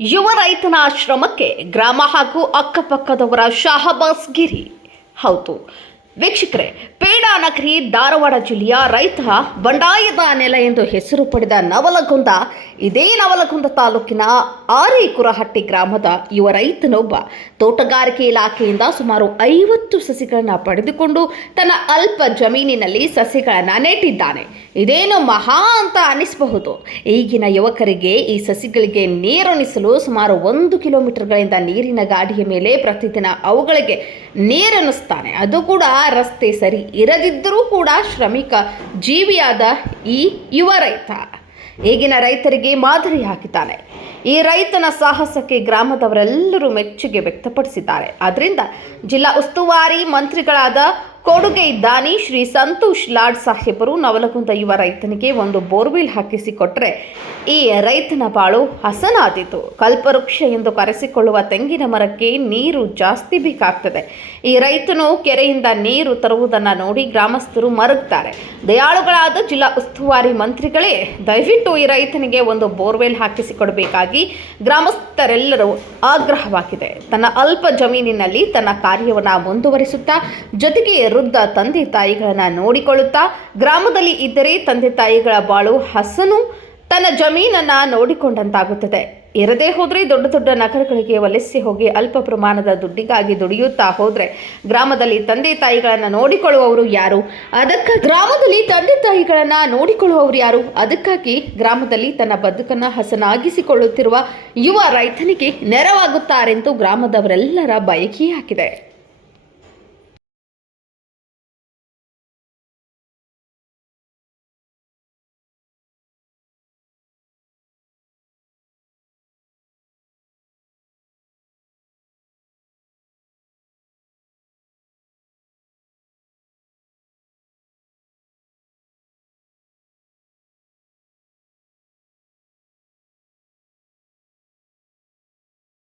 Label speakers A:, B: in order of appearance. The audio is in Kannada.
A: ಯುವ ರೈತನ ಆಶ್ರಮಕ್ಕೆ ಗ್ರಾಮ ಹಾಗೂ ಅಕ್ಕಪಕ್ಕದವರ ಶಹಬಾಸ್ ಗಿರಿ. ಹೌದು. ವೀಕ್ಷಕರೇ, ಪೇಡಾ ನಗರಿ ಧಾರವಾಡ ಜಿಲ್ಲೆಯ ರೈತ ಬಂಡಾಯದ ನೆಲ ಎಂದು ಹೆಸರು ಪಡೆದ ನವಲಗುಂದ, ಇದೇ ನವಲಗುಂದ ತಾಲೂಕಿನ ಆರೇಕುರಹಟ್ಟಿ ಗ್ರಾಮದ ಯುವ ರೈತನೊಬ್ಬ ತೋಟಗಾರಿಕೆ ಇಲಾಖೆಯಿಂದ ಸುಮಾರು ಐವತ್ತು ಸಸಿಗಳನ್ನು ಪಡೆದುಕೊಂಡು ತನ್ನ ಅಲ್ಪ ಜಮೀನಿನಲ್ಲಿ ಸಸಿಗಳನ್ನು ನೆಟ್ಟಿದ್ದಾನೆ. ಇದೇನು ಮಹಾ ಅಂತ ಅನಿಸಬಹುದು. ಈಗಿನ ಯುವಕರಿಗೆ ಈ ಸಸಿಗಳಿಗೆ ನೀರುಣಿಸಲು ಸುಮಾರು ಒಂದು ಕಿಲೋಮೀಟರ್ಗಳಿಂದ ನೀರಿನ ಗಾಡಿಯ ಮೇಲೆ ಪ್ರತಿದಿನ ಅವುಗಳಿಗೆ ನೀರನ್ನಿಸ್ತಾನೆ ಅದು ಕೂಡ ರಸ್ತೆ ಸರಿ ಇರದಿದ್ದರೂ ಕೂಡ ಶ್ರಮಿಕ ಜೀವಿಯಾದ ಈ ಯುವ ರೈತ. ಈಗಿನ ರೈತರಿಗೆ ಮಾದರಿ ಹಾಕಿದ್ದಾನೆ. ಈ ರೈತನ ಸಾಹಸಕ್ಕೆ ಗ್ರಾಮದವರೆಲ್ಲರೂ ಮೆಚ್ಚುಗೆ ವ್ಯಕ್ತಪಡಿಸಿದ್ದಾರೆ. ಆದ್ದರಿಂದ ಜಿಲ್ಲಾ ಉಸ್ತುವಾರಿ ಮಂತ್ರಿಗಳಾದ ಕೊಡುಗೆ ದಾನಿ ಶ್ರೀ ಸಂತೋಷ್ ಲಾಡ್ ಸಾಹೇಬರು ನವಲಗುಂದ ಯುವ ರೈತನಿಗೆ ಒಂದು ಬೋರ್ವೆಲ್ ಹಾಕಿಸಿಕೊಟ್ರೆ ಈ ರೈತನ ಬಾಳು ಹಸನಾದೀತು. ಕಲ್ಪವೃಕ್ಷ ಎಂದು ಕರೆಸಿಕೊಳ್ಳುವ ತೆಂಗಿನ ಮರಕ್ಕೆ ನೀರು ಜಾಸ್ತಿ ಬೇಕಾಗ್ತದೆ. ಈ ರೈತನು ಕೆರೆಯಿಂದ ನೀರು ತರುವುದನ್ನು ನೋಡಿ ಗ್ರಾಮಸ್ಥರು ಮರುಗ್ತಾರೆ. ದಯಾಳುಗಳಾದ ಜಿಲ್ಲಾ ಉಸ್ತುವಾರಿ ಮಂತ್ರಿಗಳೇ, ದಯವಿಟ್ಟು ಈ ರೈತನಿಗೆ ಒಂದು ಬೋರ್ವೆಲ್ ಹಾಕಿಸಿಕೊಡಬೇಕಾಗಿ ಗ್ರಾಮಸ್ಥರೆಲ್ಲರೂ ಆಗ್ರಹವಾಗಿದೆ. ತನ್ನ ಅಲ್ಪ ಜಮೀನಿನಲ್ಲಿ ತನ್ನ ಕಾರ್ಯವನ್ನು ಮುಂದುವರಿಸುತ್ತಾ, ಜೊತೆಗೆ ವೃದ್ಧ ತಂದೆ ತಾಯಿಗಳನ್ನು ನೋಡಿಕೊಳ್ಳುತ್ತಾ ಗ್ರಾಮದಲ್ಲಿ ಇದ್ದರೆ ತಂದೆ ತಾಯಿಗಳ ಬಾಳು ಹಸನು ತನ್ನ ಜಮೀನನ್ನ ನೋಡಿಕೊಂಡಂತಾಗುತ್ತದೆ. ಇರದೇ ಹೋದರೆ ದೊಡ್ಡ ದೊಡ್ಡ ನಗರಗಳಿಗೆ ವಲಸೆ ಹೋಗಿ ಅಲ್ಪ ಪ್ರಮಾಣದ ದುಡ್ಡಿಗಾಗಿ ದುಡಿಯುತ್ತಾ ಹೋದರೆ ಗ್ರಾಮದಲ್ಲಿ ತಂದೆ ತಾಯಿಗಳನ್ನು ನೋಡಿಕೊಳ್ಳುವವರು ಯಾರು? ಅದಕ್ಕೆ ಗ್ರಾಮದಲ್ಲಿ ತಂದೆ ತಾಯಿಗಳನ್ನು ನೋಡಿಕೊಳ್ಳುವವರು ಯಾರು? ಅದಕ್ಕಾಗಿ ಗ್ರಾಮದಲ್ಲಿ ತನ್ನ ಬದುಕನ್ನು ಹಸನಾಗಿಸಿಕೊಳ್ಳುತ್ತಿರುವ ಯುವ ರೈತನಿಗೆ ನೆರವಾಗುತ್ತಾರೆಂದು ಗ್ರಾಮದವರೆಲ್ಲರ ಬಯಕೆಯಾಗಿದೆ.